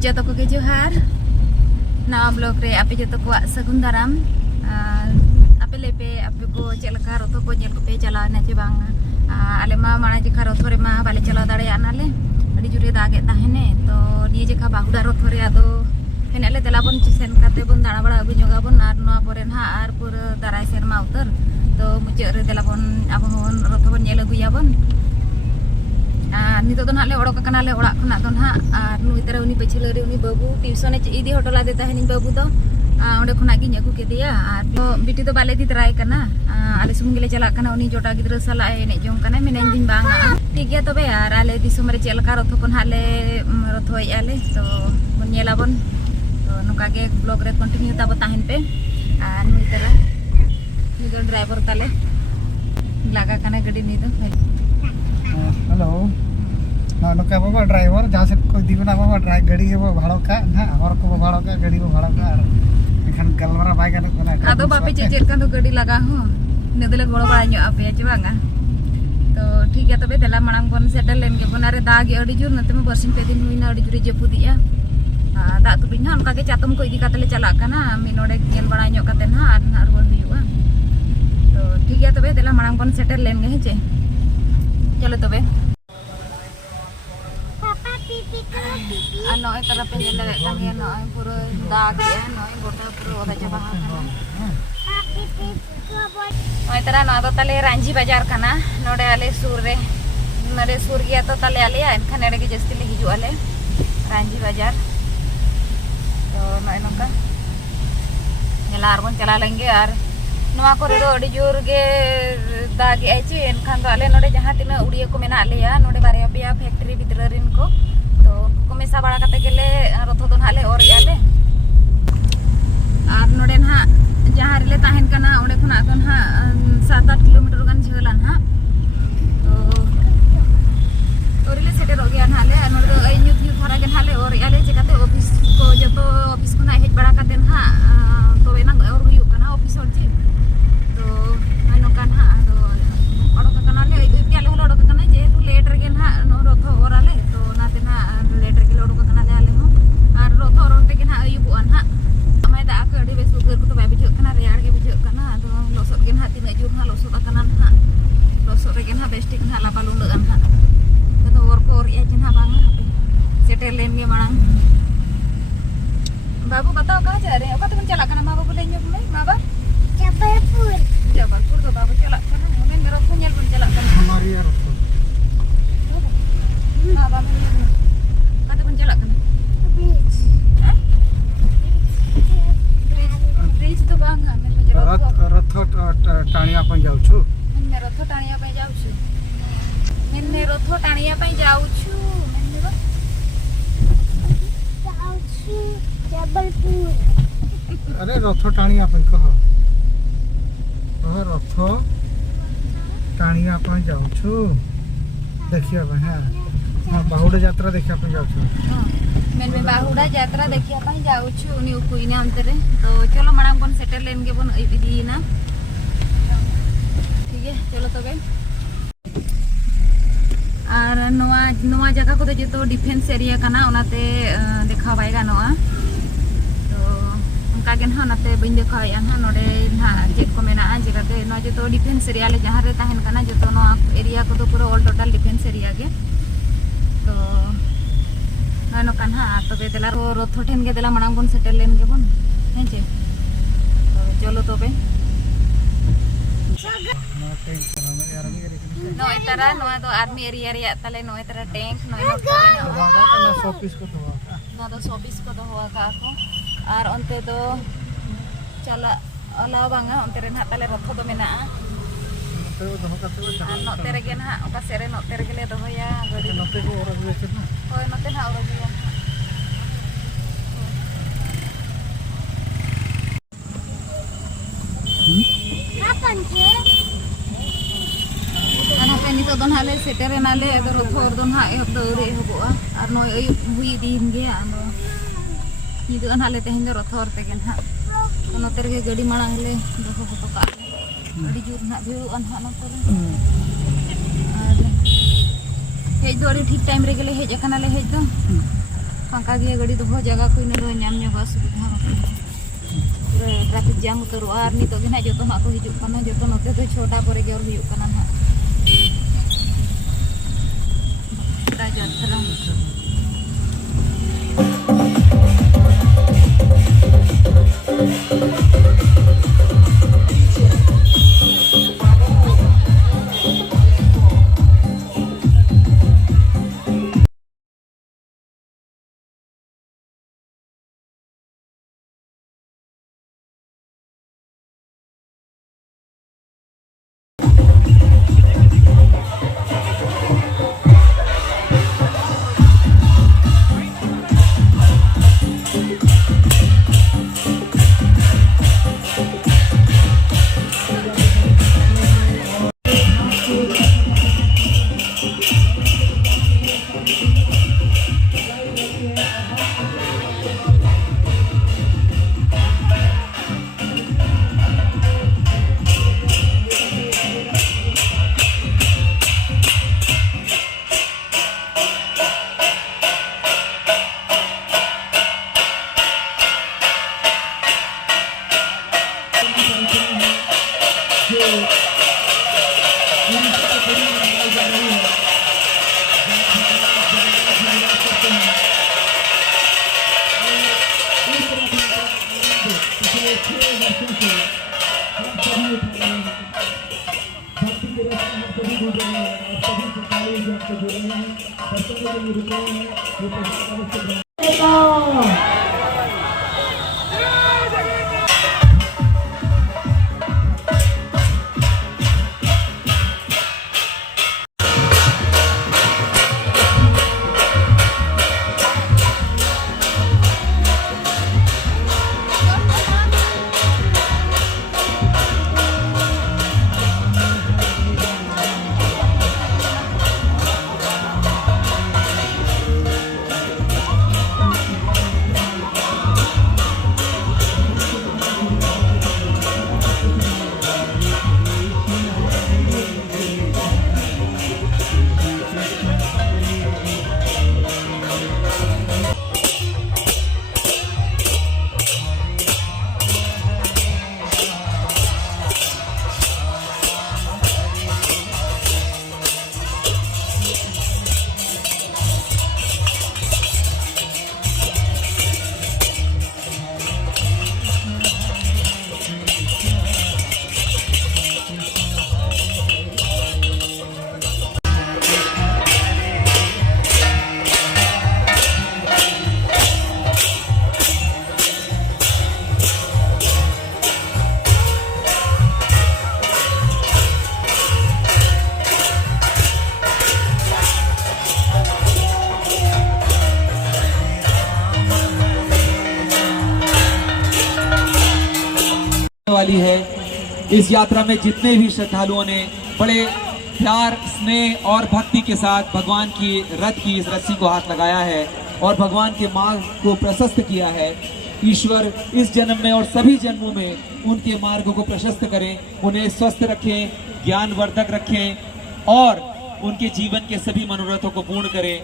जतो को के जोहार नवा ब्लॉग रे आपे जतो को सगुन दाराम आपे लेपे आपे को चलका रथो को नेल को पे चला ना चे बांग आले मा माना जेखा रथो रे मा बाले चला दाड़े आनाले अडी जुरे दागे ताहेने तो निये जेखा बाहुडा रथो रे आदो हेनेले देलाबन सेन काते बन दाड़ा बड़ा अगु जोगाबन आर नवा परे ना आर पुरा दाराय सेरमा उतर तो मुचे रे देलाबन आबन रथो बन नेल अगुयाबन नितो तो नाले ओड़क कनाले ओड़ा खना तो ना आर नुई तरा उनी पेछले रे उनी बाबू ट्यूशन इदी होटला देता है बाबू तो ओंडे खना गिन अगु केदिया आर तो बिटी तो बाले दी तराय कना आले सुमुंग गेले चला कना उनी जोटा गिद्रा सला एने जों कना मेनेन दिन बांगा ठीक गया तबे आर आले दिसुम रे चेलका रथो कोन हाले रथोय आले तो बन नेलाबन तो नुका के ब्लॉग रे कंटिन्यू ताबो ताहेन पे आर नुई तरा नि दो ड्राइवर ताले लागा कना गडी नि दो हेलो ना नोका बाबा ड्राइवर जहाँ से कोई दीवना बाबा ड्राइव गाड़ी के भाड़ो का ना और को भाड़ो का गाड़ी को भाड़ो का एखन गलमरा बाय गाने कोना आदो बापे चेचेर का तो गाड़ी लगा हो नेदले गोड़ो बड़ा ᱧᱚᱜ आपे चे बांगा तो ठीक है तबे देला मांग बन सेटल लेन के बनारे दाग अडी जुर नते में बरसिन पे दिन हुइना अडी जुरे जपुदिया दा तो बिना उनका के चातम को इदी कातले चला काना मी नोडे गेल बड़ा ᱧᱚᱜ काते ना आर रुआर हुइवा तो ठीक है तबे देला मांग बन सेटल लेन गे हेचे चलो तबे पापा पीपी करो पीपी नोय तरह पे ले लगे काने नोय पूरा दाग या नोय गोटा पूरा ओदा चाबा हाना पापी पीपी को बोल नोय तरह ना तो तले रांझी बाजार काना नोडे आले सूर रे नरे सूर गया तो तले आले एनखान एडे के जस्ती ले हिजु आले रांझी बाजार तो नोय नोका नेला आरबन चला लेंगे यार नवा को रो अडी जोर गे दाग आइचे एनखान तो आले नोडे जहां तिना उड़िया को मेना आलेया नोडे बारे पिया फैक्ट्री भीतर रिन को तो उनको मेसा बड़ा कते गेले रथो दोन हाले और याले आर नोडे ना जहां रिले ताहेन कना ओडे खना तो ना 7-8 किलोमीटर गान झगला ना तो ओरिले सेटर हो गया हाले नोडे तो आई न्यू न्यू थारा गन हाले और याले जेकाते ऑफिस को जतो ऑफिस को ना हेज बड़ा कते ना तो एना और हुयु कना ऑफिस और जे तो आनो काना तो ओडो कना ले इपियाले होलो ओडो कना जे तो लेट रे ना नो रथो ओराले तो नाते ना लेट रे ओडो कना ले आले हो आर रथो और ते ना अयुबो ना अमाय दा का अडी बेस उगर को तो बाय बिजो कना रेयार के बिजो कना तो लोसोद के ना तिना जुर ना लोसोद कना ना लोसोद रे ना बेस्टिक ना ला पालुंड ना तो और को और या जना बांग सेटल लेन के मांग बाबू बताओ कहां जा रहे हैं ओका तुम चला कना बाबू बोले न्यू में बाबा जबलपुर तो बाबू चला कना मैं मेरा फोन नेल बन चला कना हमारी यार हां बाबू कते बन चला कना ब्रिज ब्रिज तो बांगा मैं रथ टाणिया पे जाऊ छु मैं रथ टाणिया पे जाऊ छु मैं रथ टाणिया पे जाऊ छु जबलपुर अरे रथ टाणिया पे कह रथ टाणिया पे जाऊ छु देखिया पे हां बाहुडा यात्रा देखिया पे जाऊ छु मैं बाहुडा यात्रा देखिया पे जाऊ छु उनी कुइने अंतरे तो चलो मांग बन सेटल लेन के बन इदी ना ठीक है चलो तबे आर नवा जगह को जो डिफेंस एरिया कना ओनाते देखा बाय गानोआ तो उनका के ना ओनाते बइन देखा या ना नोडे ना जेट को मेना जेकाते न जो डिफेंस एरिया ले जहां रे ताहेन कना जो नो एरिया को तो पूरा ऑल टोटल डिफेंस एरिया के तो नो कना तो बेदला रथो ठेन के देला मांग बन सेटल लेन के बन हेजे तो चलो तबे नो इतरा नो तो आर्मी एरिया रे तले नो इतरा टैंक नो नो शॉपिस को तो नो तो शॉपिस को तो होवा का को आर ओनते दो चला अलाव बांगा ओनते रे ना तले रथो दो मेना तो दोहो काते नोते रे के ना ओका सेरे नोते रे गेले दोहोया गड़ी नोते को और अगले ना होय नोते ना और अगले अपन के ana pe ni to don hale setere nale ado rotho or don ha e do re hoboa ar no ei hui din ge ano ni do hale te hindo rotho or te gen ha ono terge gadi manang le doho foto ka gadi jur na biru an ha no tore hej do ri ठीक time रे गेले hedge कना ले hedge दो फाँका गया गाड़ी तो बहुत जगह को इन नाम ᱧᱚᱜᱟ सुविधा पूरा ट्रैफिक जाम उतरवा और नितो गे ना जतो ना को हिजुक कना जतो नते तो छोटा परे गे और हुयुक कना ना राजस्थान वाली है। इस यात्रा में जितने भी श्रद्धालुओं ने बड़े प्यार, स्नेह और भक्ति के साथ भगवान की रथ की इस रस्सी को हाथ लगाया है और भगवान के मार्ग को प्रशस्त किया है, ईश्वर इस जन्म में और सभी जन्मों में उनके मार्ग को प्रशस्त करें, उन्हें स्वस्थ रखें, ज्ञानवर्धक रखें और उनके जीवन के सभी मनोरथों को पूर्ण करें।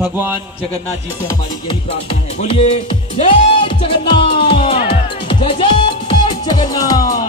भगवान जगन्नाथ जी से हमारी यही प्रार्थना है। बोलिए जय जगन्नाथ, जय जय जगन्नाथ।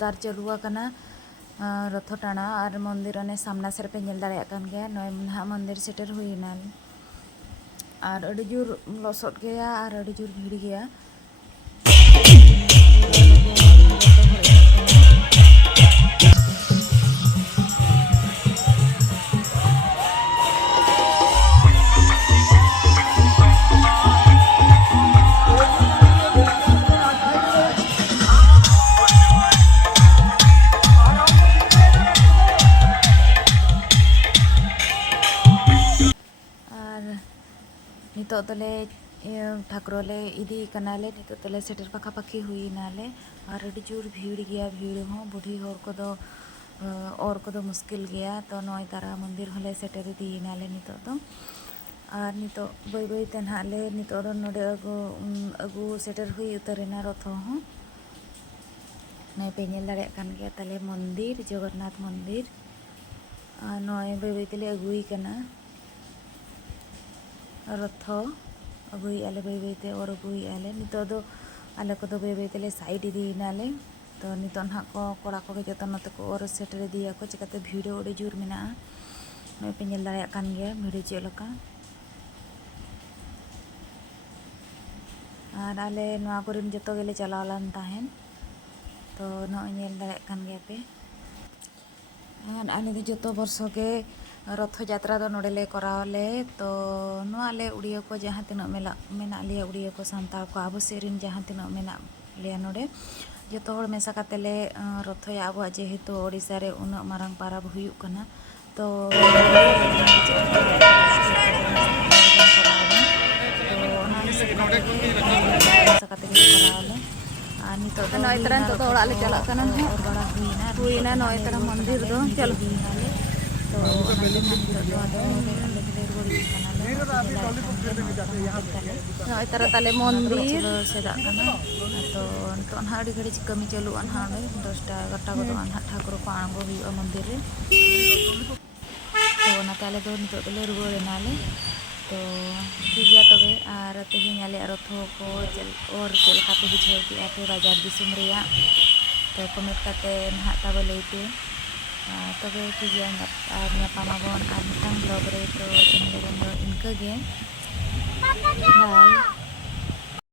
जोरदार चलुआ कना रथ टाणा और मंदिर अने सामना सेर पे नेल दाड़ेया कान गया नय ना मंदिर सेटर हुईना और अड़ी जोर लसट गया और अड़ी जोर भीड़ गया नितो तले ठाकुर ले इदी कनाले नितो तले सेटर पाखा पाखी हुई नाले और अड़ी जोर भीड़ गया भीड़ हो बुढ़ी हर को दो मुश्किल गया तो नय तारा मंदिर हले सेटर इदी नाले नितो तो और नितो बई बई ते नाले नितो दो नोडे अगु सेटर हुई उतरेना रथ हो नय पे नेल दाड़ेया कान गया तले मंदिर जगन्नाथ मंदिर नय बई बई तेले अगुई कना रथ अगुई आले बई बईते और अगुई आले नितो दो आले को दो बई बई तेले साइड इदी नाले तो नितो ना को कोड़ा को जतो नते को और सेटर दिया को चिकाते भीड़ ओडी जोर मेना नय पे नेल दाड़ेया कान गया भीड़ चे लका और आले नोआ करिन जतो गेले चलावलान ताहेन तो नय नेल दाड़ेया कान गया पे आले दो जतो वर्ष के रथ यात्रा दो नोडेले करावले तो नोआले उड़िया को जहाँ तीन मेना लिया उड़िया को सांताल को आबो सेरिन जहाँ तीन मेना लिया नोडे जतो हर मेसा कातेले रथ या आबो जेहेतु ओडिसा रे उना मारंग पाराब हुयुक कना तो नितो नय तरह तो ओड़ा ले चला कना हुईना नय तरह मंदिर दो चल तो नय तरह ताले मंदिर सेदा कना तो तो ना अड़ी घड़ी कमी चालू अनहा 10टा 11टा को अनहा ठाकुर को आंगो हुई मंदिर रे तो ना ताले दो नितो तले रुवाड़ नाले तो ठीक गया तबे और तेहें आले रथ को और चल खाते बुझाव के आते बाजार दिसुम रेया तो कमेंट करते ना ताबे लईते तबे ठीक गया और नापामाबन और मिटांग ब्लॉग रे तो इनका गे बाय।